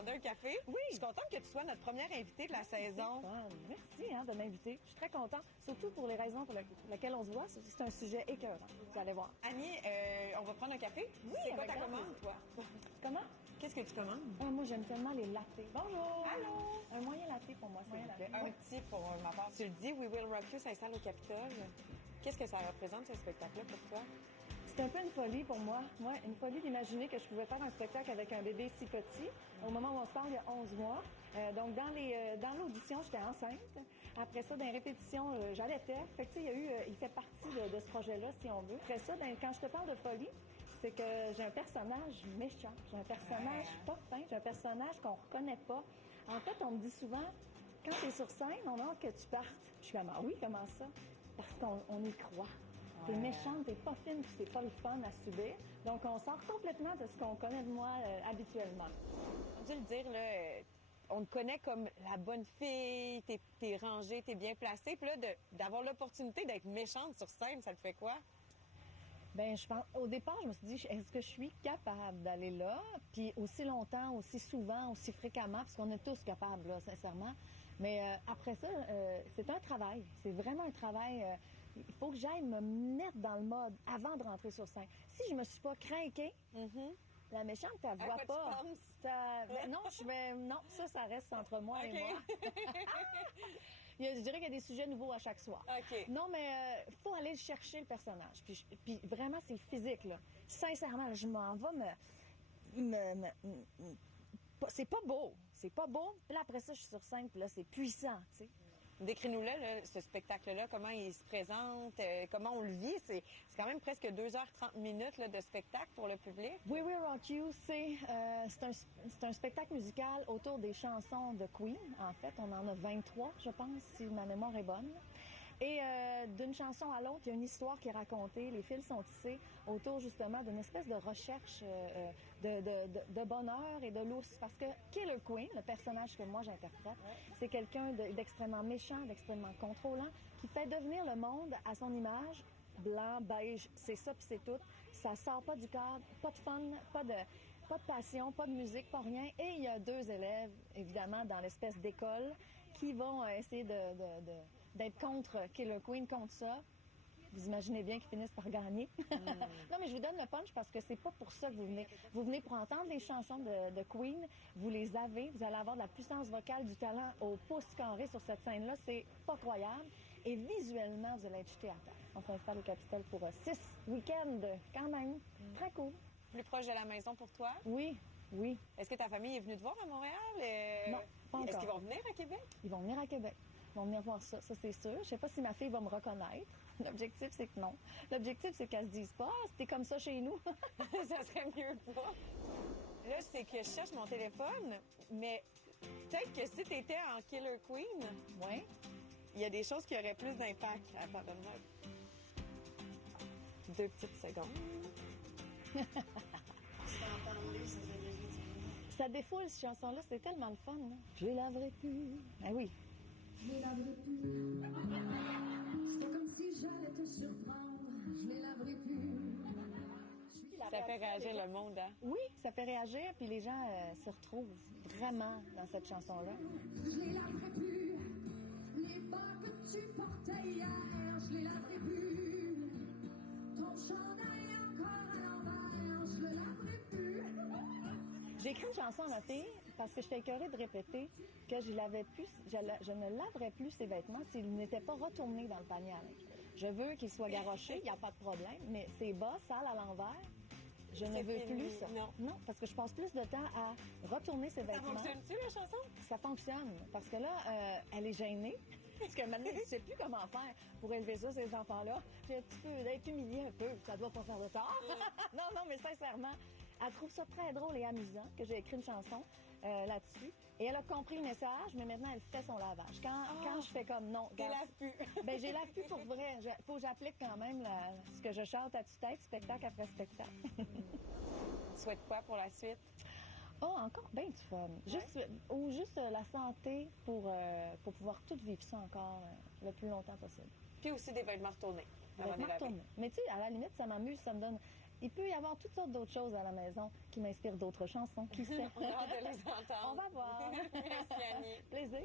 demander un café. Oui. Je suis contente que tu sois notre première invitée de la saison. Merci de m'inviter. Je suis très contente, surtout pour les raisons pour lesquelles on se voit. C'est un sujet écœurant. Vous allez voir. Annie, on va prendre un café? Oui, c'est quoi avec ta grand commande, plaisir. toi? Comment? Qu'est-ce que tu commandes? Moi, j'aime tellement les lattés. Bonjour! Allô? Un moyen latte pour moi, s'il vous plaît. Un petit pour ma part. Tu le dis, We Will Rock You s'installe au Capitole. Qu'est-ce que ça représente, ce spectacle-là, pour toi? C'est un peu une folie pour moi. Moi, une folie d'imaginer que je pouvais faire un spectacle avec un bébé si petit. Au moment où on se parle, il y a 11 mois. Donc, dans l'audition, j'étais enceinte. Après ça, dans les répétitions, j'allaitais. Fait que, tu sais, il fait partie de ce projet-là, si on veut. Après ça, quand je te parle de folie, c'est que j'ai un personnage méchant. J'ai un personnage pas fin. J'ai un personnage qu'on reconnaît pas. En fait, on me dit souvent, quand tu es sur scène, on a hâte que tu partes. Je suis comme, ah oui, comment ça? Parce qu'on y croit. T'es méchante, t'es pas fine, puis c'est pas le fun à subir. Donc, on sort complètement de ce qu'on connaît de moi habituellement. On peut le dire, là, on te connaît comme la bonne fille, t'es rangée, t'es bien placée. Puis là, d'avoir l'opportunité d'être méchante sur scène, ça te fait quoi? Ben, je pense, au départ, je me suis dit, est-ce que je suis capable d'aller là? Puis aussi longtemps, aussi souvent, aussi fréquemment, parce qu'on est tous capables, là, sincèrement. Mais après ça, c'est un travail. C'est vraiment un travail. Il faut que j'aille me mettre dans le mode avant de rentrer sur scène. Si je me suis pas craquée, la méchante, tu la vois quoi pas. tu penses? Non, ça reste entre moi et moi. Je dirais qu'il y a des sujets nouveaux à chaque soir. OK. Non, mais faut aller chercher le personnage. Puis vraiment, c'est physique, là. Sincèrement, là, je m'en vais c'est pas beau. C'est pas beau. Puis là, après ça, je suis sur scène, puis là, c'est puissant, tu sais. Décris-nous là, ce spectacle-là, comment il se présente, comment on le vit. C'est quand même presque 2h30 là, de spectacle pour le public. We Will Rock You, c'est un spectacle musical autour des chansons de Queen. En fait, on en a 23, je pense, si ma mémoire est bonne. Et d'une chanson à l'autre, il y a une histoire qui est racontée. Les fils sont tissés autour justement d'une espèce de recherche de bonheur et de lousse. Parce que Killer Queen, le personnage que moi j'interprète, c'est quelqu'un d'extrêmement méchant, d'extrêmement contrôlant, qui fait devenir le monde à son image. Blanc, beige, c'est ça puis c'est tout. Ça sort pas du cadre, pas de fun, pas de passion, pas de musique, pas rien. Et il y a 2 élèves, évidemment, dans l'espèce d'école, qui vont essayer d'être contre Killer Queen, contre ça. Vous imaginez bien qu'ils finissent par gagner. Non, mais je vous donne le punch parce que c'est pas pour ça que vous venez. Vous venez pour entendre les chansons de Queen. Vous les avez. Vous allez avoir de la puissance vocale, du talent au pouce carré sur cette scène-là. C'est pas croyable. Et visuellement, vous allez être jeté à terre. On s'installe au Capitole pour 6 week-ends, quand même. Très cool. Plus proche de la maison pour toi? Oui. Est-ce que ta famille est venue te voir à Montréal? Non, pas encore. Est-ce qu'ils vont venir à Québec? Ils vont venir à Québec. Ils vont venir voir ça c'est sûr. Je sais pas si ma fille va me reconnaître. L'objectif, c'est que non. L'objectif, c'est qu'elle se dise pas, ah, c'était comme ça chez nous. Ça serait mieux pas. Là, c'est que je cherche mon téléphone, mais peut-être que si t'étais en Killer Queen, Oui. il y a des choses qui auraient plus d'impact. Attends, donne-moi 2 petites secondes. Ça défoule, cette chanson-là. C'est tellement le fun. Là. Je les laverai plus. Ben oui. Je les laverai plus. C'est comme si j'allais te surprendre. Je les laverai plus. Ça fait réagir le monde, hein? Oui, ça fait réagir, puis les gens se retrouvent vraiment dans cette chanson-là. Je les laverai plus. Les bas que tu portais hier, je les laverai plus. Ton chandail encore à l'envers, je le laverai plus. J'ai écrit une chanson à ma fille parce que j'étais écœurée de répéter que je ne laverais plus ses vêtements s'ils n'étaient pas retournés dans le panier à linge. Je veux qu'ils soient garochés, il n'y a pas de problème, mais ses bas sales à l'envers, je ne veux fini. plus ça. Non, parce que je passe plus de temps à retourner ses Ça vêtements. fonctionne-tu, la chanson? Ça fonctionne, parce que là, elle est gênée. Parce que maintenant, je ne sais plus comment faire pour élever ça, ces enfants-là. J'ai un petit peu d'être humiliée un peu, ça doit pas faire de tort. Non, mais sincèrement, elle trouve ça très drôle et amusant que j'ai écrit une chanson là-dessus. Et elle a compris le message, mais maintenant, elle fait son lavage. Quand je fais comme non... T'es lave plus. Ben, j'ai lave plus pour vrai. Faut que j'applique quand même ce que je chante à tue-tête, spectacle après spectacle. Tu souhaites quoi pour la suite? Oh, encore bien du fun. Juste la santé pour pouvoir tout vivre ça encore le plus longtemps possible. Puis aussi des vêtements retournés. Vêtements retournés. Mais tu sais, à la limite, ça m'amuse, ça me donne il peut y avoir toutes sortes d'autres choses à la maison qui m'inspirent d'autres chansons. Qui sait? On a hâte de les entendre. On va voir. Merci, Annie. Plaisir.